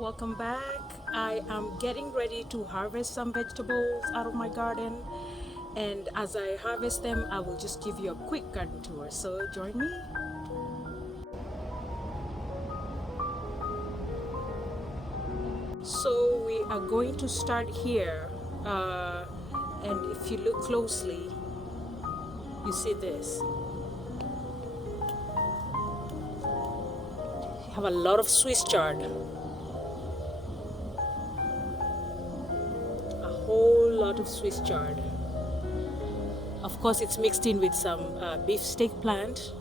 Welcome back. I am getting ready to harvest some vegetables out of my garden, and as I harvest them I will just give you a quick garden tour, so join me. So we are going to start here, and if you look closely you see this. You have a lot of Swiss chard, a whole lot of Swiss chard. Of course it's mixed in with some beefsteak plant.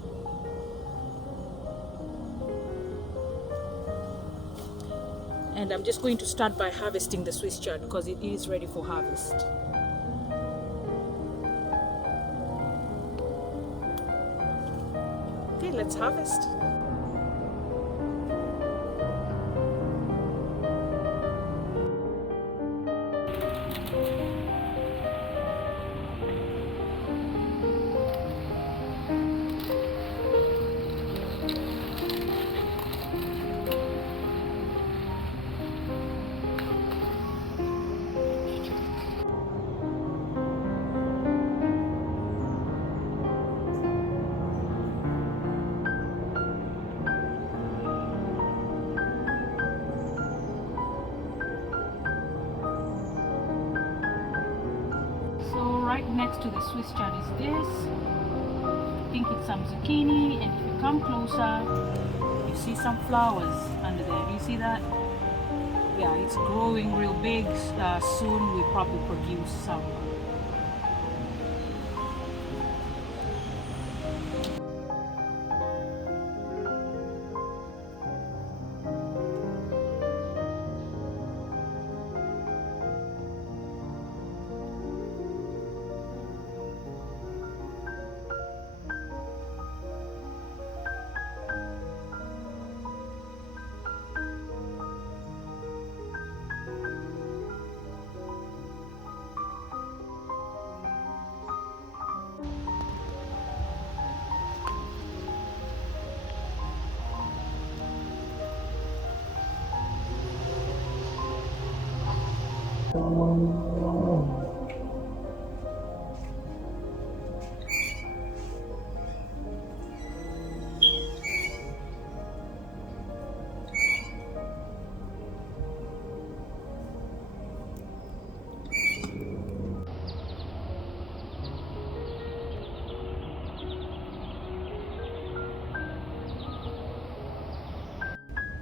And I'm just going to start by harvesting the Swiss chard because it is ready for harvest. Okay, let's harvest. So right next to the Swiss chard is this. I think it's some zucchini, and if you come closer, you see some flowers under there. Do you see that? Yeah, it's growing real big. Soon we'll probably produce some.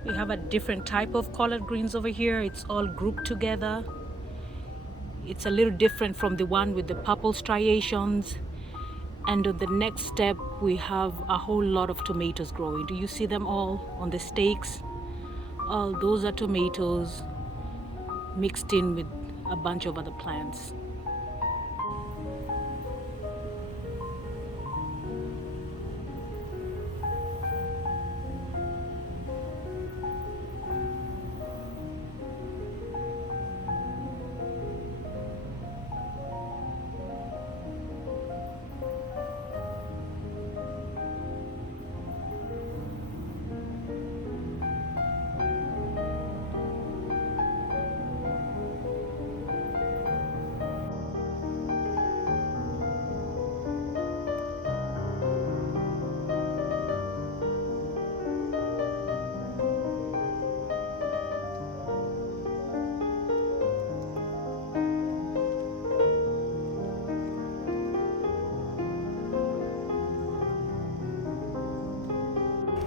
We have a different type of collard greens over here. It's all grouped together. It's a little different from the one with the purple striations. And on the next step, we have a whole lot of tomatoes growing. Do you see them all on the stakes? All those are tomatoes mixed in with a bunch of other plants.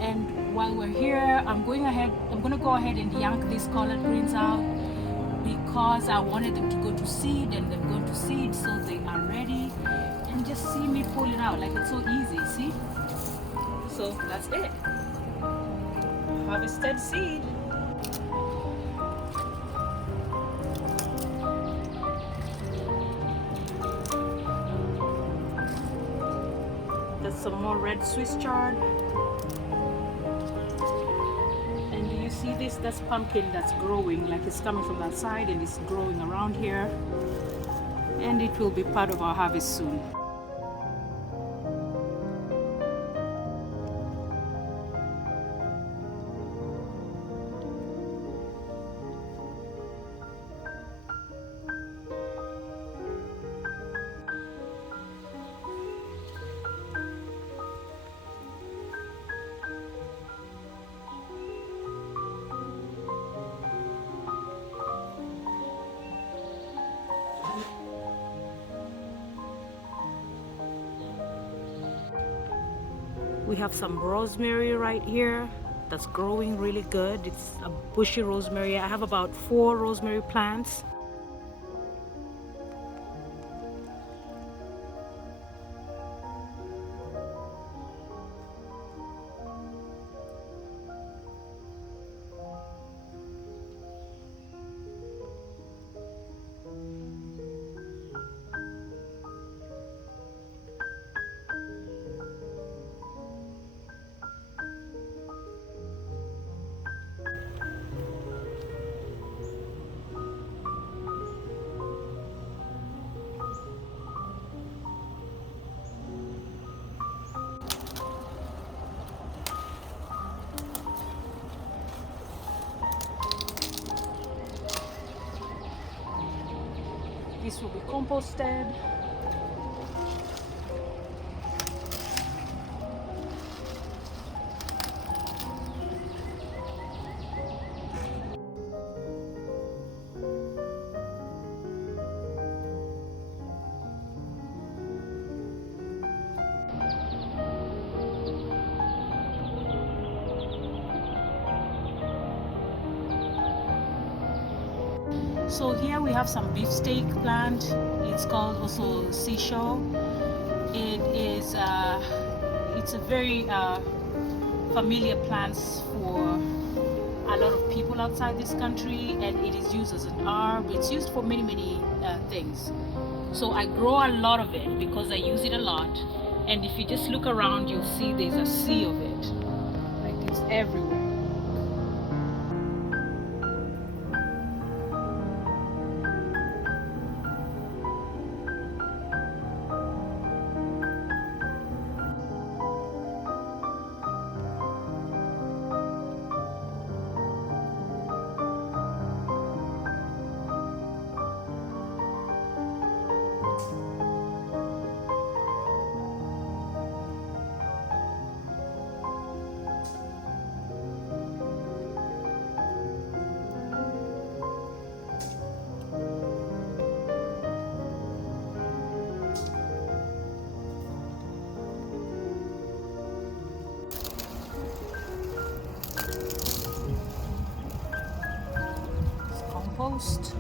And while we're here, I'm going to go ahead and yank these collard greens out because I wanted them to go to seed, and they're going to seed, so they are ready. And just see me pull it out, like it's so easy, see? So that's it. Harvested seed. There's some more red Swiss chard. See this? That's pumpkin that's growing, like it's coming from that side and it's growing around here, and it will be part of our harvest soon. We have some rosemary right here that's growing really good. It's a bushy rosemary. I have about 4 rosemary plants. This will be composted. So here we have some beefsteak plant. It's called also seashell. It's a very familiar plant for a lot of people outside this country, and it is used as an herb. It's used for many things. So I grow a lot of it because I use it a lot. And if you just look around, you'll see there's a sea of it. Like it's everywhere. Compost.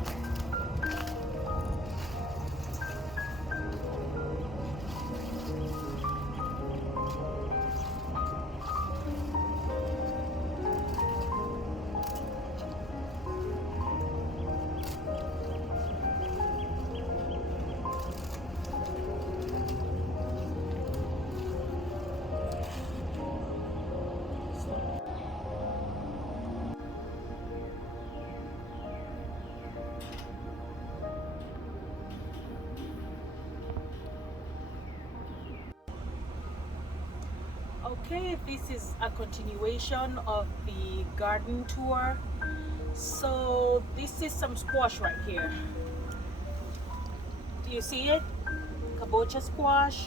Okay, this is a continuation of the garden tour. So this is some squash right here. Do you see it? Kabocha squash.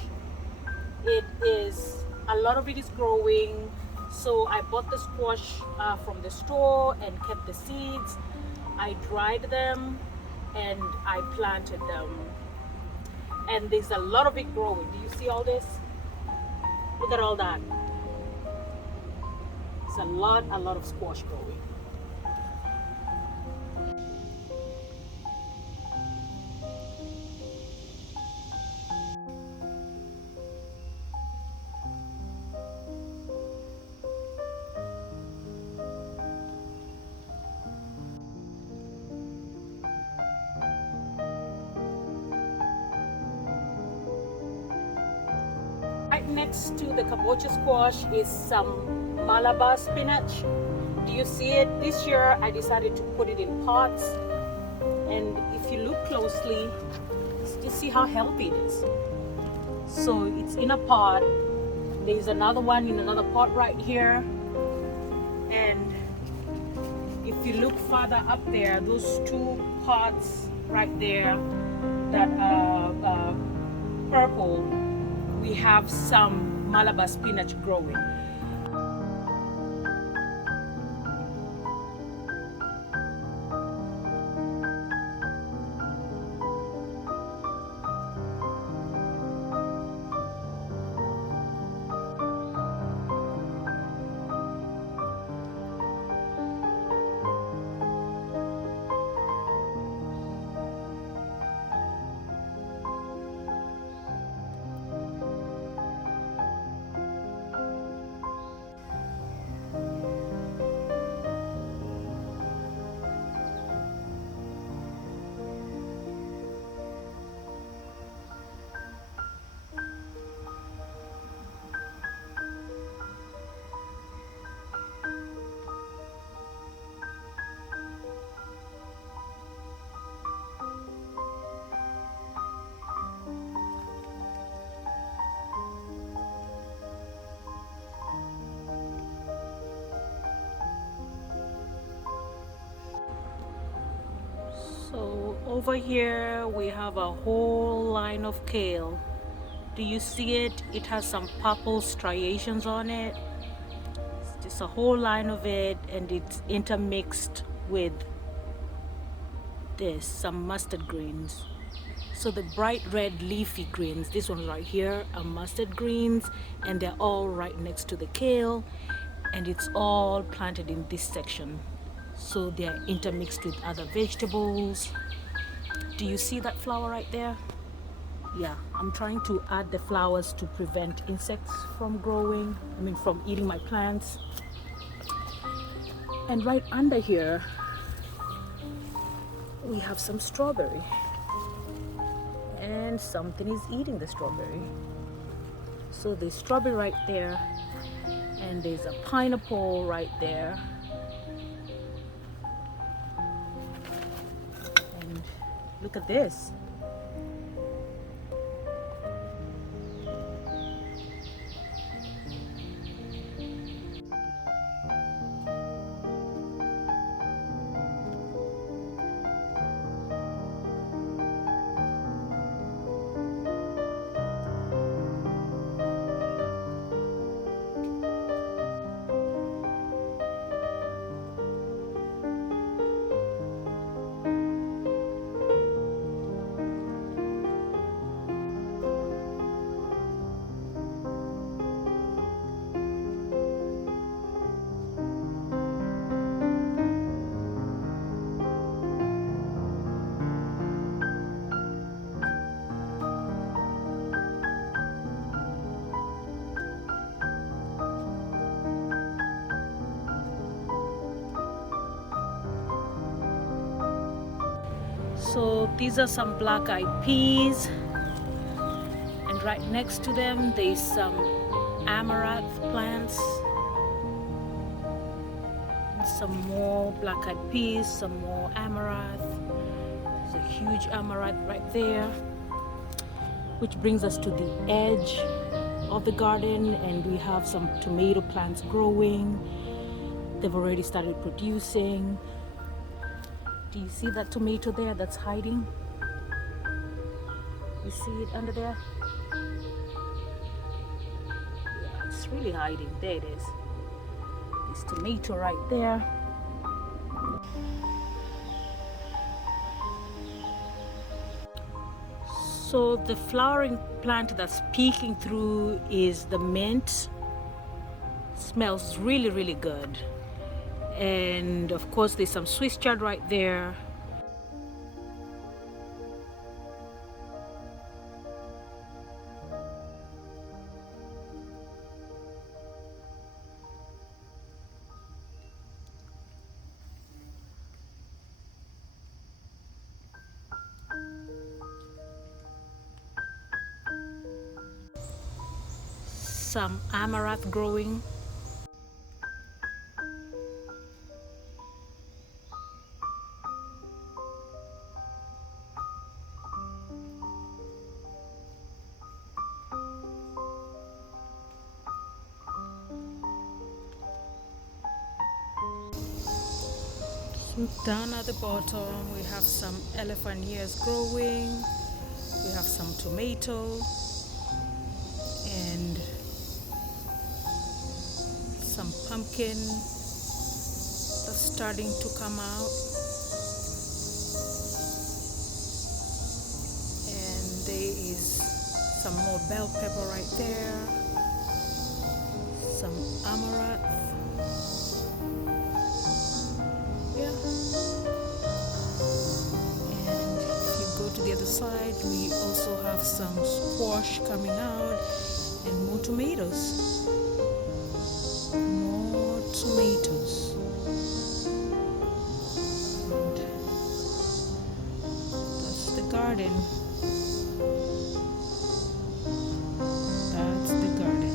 It is, a lot of it is growing. So I bought the squash from the store and kept the seeds. I dried them and I planted them. And there's a lot of it growing. Do you see all this? Look at all that. It's a lot of squash growing. Right next to the kabocha squash is some Malabar spinach. Do you see it? This year I decided to put it in pots, and if you look closely, just see how healthy it is. So it's in a pot. There's another one in another pot right here, and if you look further up there, those 2 pots right there that are purple, we have some Malabar spinach growing. Over here we have a whole line of kale. Do you see it? It has some purple striations on it. It's just a whole line of it, and it's intermixed with this, some mustard greens. So the bright red leafy greens, this one right here, are mustard greens, and they're all right next to the kale, and it's all planted in this section. So they're intermixed with other vegetables. Do you see that flower right there? Yeah, I'm trying to add the flowers to prevent insects from growing, from eating my plants. And right under here, we have some strawberry. And something is eating the strawberry. So there's strawberry right there, and there's a pineapple right there. And look at this. So these are some black-eyed peas, and right next to them there's some amaranth plants, and some more black-eyed peas, some more amaranth. There's a huge amaranth right there, which brings us to the edge of the garden, and we have some tomato plants growing. They've already started producing. Do you see that tomato there that's hiding? You see it under there? Yeah, it's really hiding. There it is. This tomato right there. So the flowering plant that's peeking through is the mint. Smells really, really good. And of course there's some Swiss chard right there. Some amaranth growing. Down at the bottom we have some elephant ears growing. We have some tomato and some pumpkin that's starting to come out, and there is some more bell pepper right there, some amaranth. To the other side, we also have some squash coming out and more tomatoes. More tomatoes. And that's the garden. That's the garden.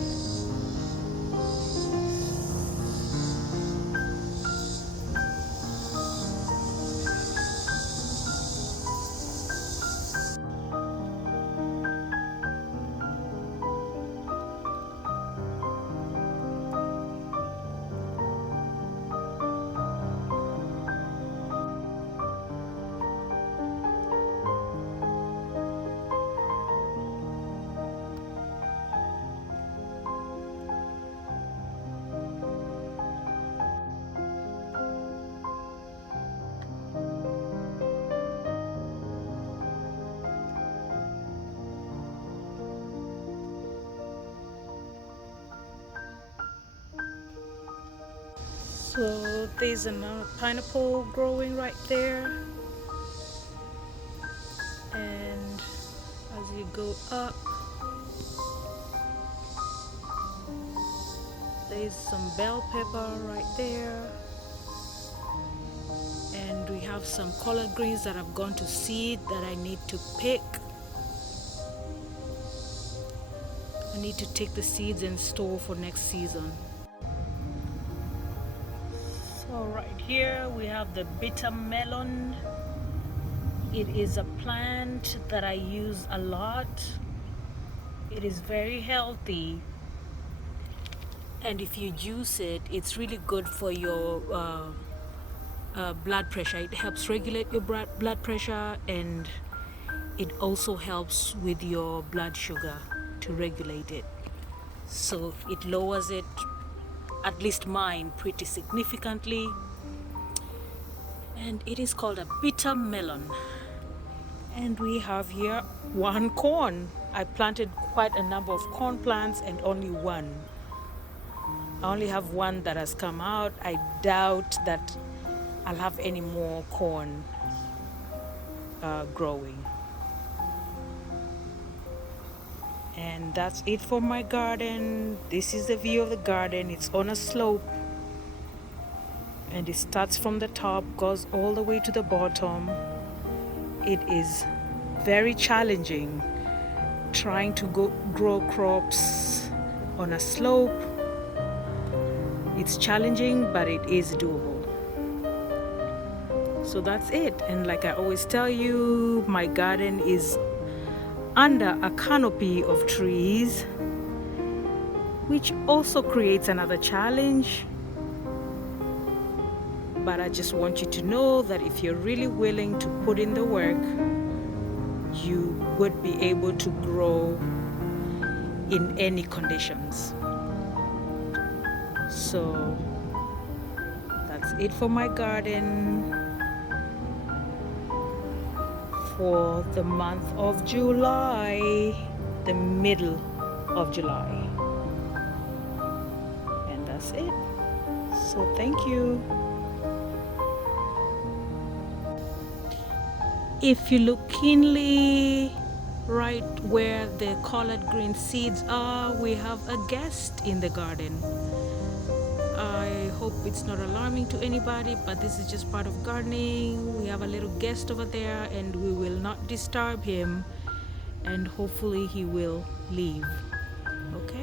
So there's another pineapple growing right there, and as you go up, there's some bell pepper right there, and we have some collard greens that have gone to seed that I need to pick. I need to take the seeds and store for next season. So right here we have the bitter melon. It is a plant that I use a lot. It is very healthy, and if you juice it, it's really good for your blood pressure. It helps regulate your blood pressure, and it also helps with your blood sugar to regulate it. So it lowers it, at least mine, pretty significantly. And it is called a bitter melon. And we have here one corn. I planted quite a number of corn plants and only one. I only have one that has come out. I doubt that I'll have any more corn growing. And that's it for my garden. This is the view of the garden. It's on a slope, and it starts from the top, goes all the way to the bottom. It is very challenging trying to grow crops on a slope. It's challenging, but it is doable. So that's it. And like I always tell you, my garden is under a canopy of trees, which also creates another challenge. But I just want you to know that if you're really willing to put in the work, you would be able to grow in any conditions. So that's it for my garden for the month of July, the middle of July. And that's it. So thank you. If you look keenly right where the collard green seeds are, we have a guest in the garden. I hope it's not alarming to anybody, but this is just part of gardening. We have a little guest over there, and we will not disturb him, and hopefully he will leave. Okay.